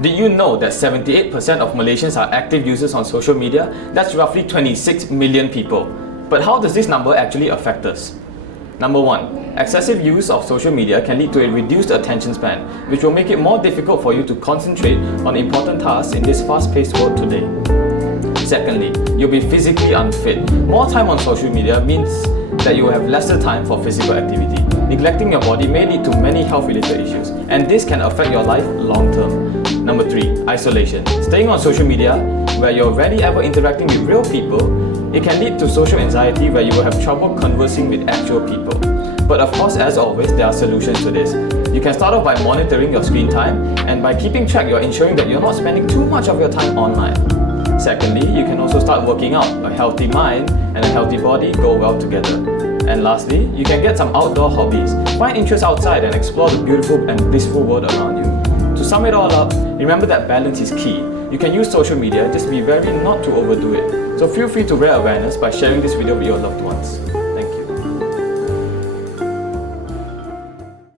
Did you know that 78% of Malaysians are active users on social media? That's roughly 26 million people. But how does this number actually affect us? Number 1. Excessive use of social media can lead to a reduced attention span, which will make it more difficult for you to concentrate on important tasks in this fast-paced world today. Secondly, you'll be physically unfit. More time on social media means that you will have lesser time for physical activity. Neglecting your body may lead to many health-related issues, and this can affect your life long-term. Number 3. Isolation. Staying on social media, where you're rarely ever interacting with real people, it can lead to social anxiety where you will have trouble conversing with actual people. But of course, as always, there are solutions to this. You can start off by monitoring your screen time, and by keeping track, you're ensuring that you're not spending too much of your time online. Secondly, you can also start working out. A healthy mind and a healthy body go well together. And lastly, you can get some outdoor hobbies. Find interest outside and explore the beautiful and blissful world around you. To sum it all up, remember that balance is key. You can use social media, just be wary not to overdo it. So feel free to raise awareness by sharing this video with your loved ones.